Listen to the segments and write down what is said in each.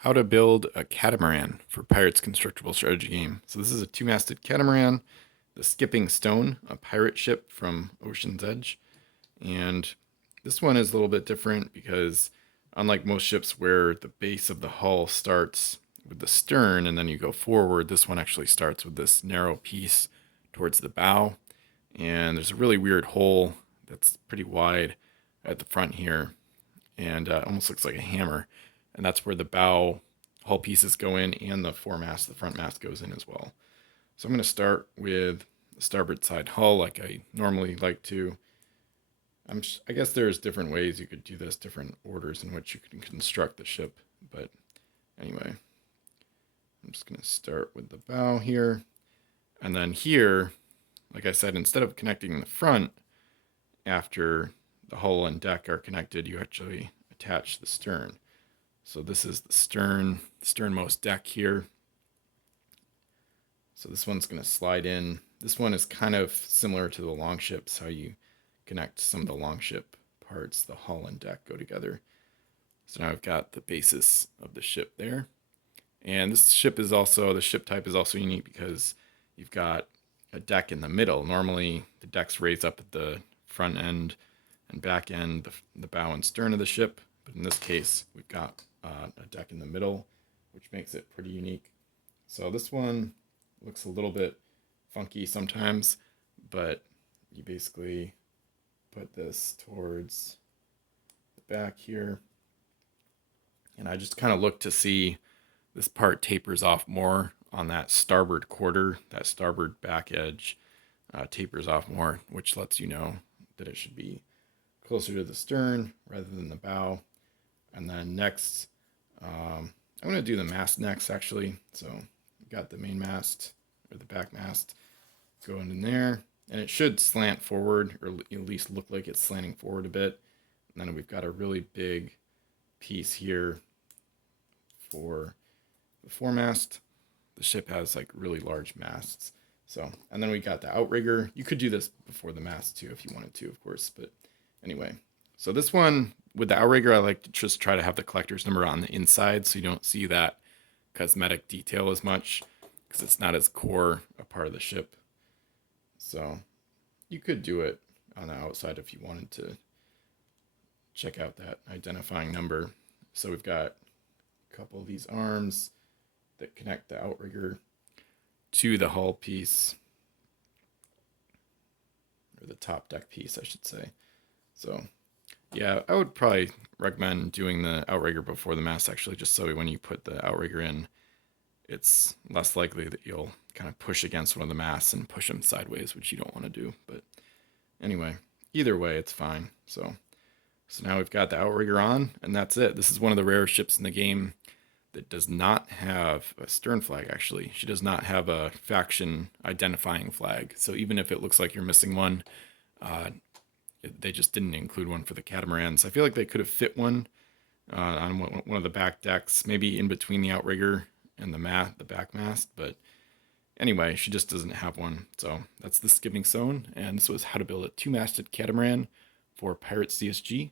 How to build a catamaran for Pirates Constructible strategy game. So this is a two-masted catamaran, the Skipping Stone, a pirate ship from Ocean's Edge. And this one is a little bit different because unlike most ships where the base of the hull starts with the stern and then you go forward, this one actually starts with this narrow piece towards the bow. And there's a really weird hole that's pretty wide at the front here and almost looks like a hammer. And that's where the bow hull pieces go in and the foremast, the front mast goes in as well. So I'm going to start with the starboard side hull like I normally like to. I guess there's different ways you could do this, different orders in which you can construct the ship. But anyway, I'm just going to start with the bow here. And then here, like I said, instead of connecting the front after the hull and deck are connected, you actually attach the stern. So this is the sternmost deck here. So this one's going to slide in. This one is kind of similar to the longships, how you connect some of the longship parts, the hull and deck go together. So now I've got the basis of the ship there. And this ship is also, the ship type is also unique because you've got a deck in the middle. Normally the deck's raised up at the front end and back end, the bow and stern of the ship. But in this case, we've got a deck in the middle, which makes it pretty unique. So this one looks a little bit funky sometimes, but you basically put this towards the back here. And I just kind of look to see this part tapers off more on that starboard quarter, that starboard back edge tapers off more, which lets you know that it should be closer to the stern rather than the bow. And then next, I'm going to do the mast next, actually. So we've got the main mast, or the back mast, going in there. And it should slant forward, or at least look like it's slanting forward a bit. And then we've got a really big piece here for the foremast. The ship has like really large masts. So, and then we got the outrigger. You could do this before the mast too if you wanted to, of course. But anyway, so this one with the outrigger, I like to just try to have the collector's number on the inside so you don't see that cosmetic detail as much because it's not as core a part of the ship. So you could do it on the outside if you wanted to check out that identifying number. So we've got a couple of these arms that connect the outrigger to the hull piece, or the top deck piece, I should say. So yeah, I would probably recommend doing the outrigger before the mast, actually, just so when you put the outrigger in, it's less likely that you'll kind of push against one of the masts and push them sideways, which you don't want to do. But anyway, either way, it's fine. So now we've got the outrigger on, and that's it. This is one of the rare ships in the game that does not have a stern flag, actually. She does not have a faction identifying flag. So even if it looks like you're missing one, they just didn't include one for the catamarans. I feel like they could have fit one on one of the back decks, maybe in between the outrigger and the back mast. But anyway, she just doesn't have one. So that's the Skipping Stone, and this was how to build a two-masted catamaran for Pirates CSG.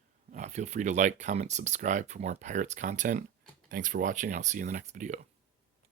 Feel free to like, comment, subscribe for more Pirates content. Thanks for watching. I'll see you in the next video.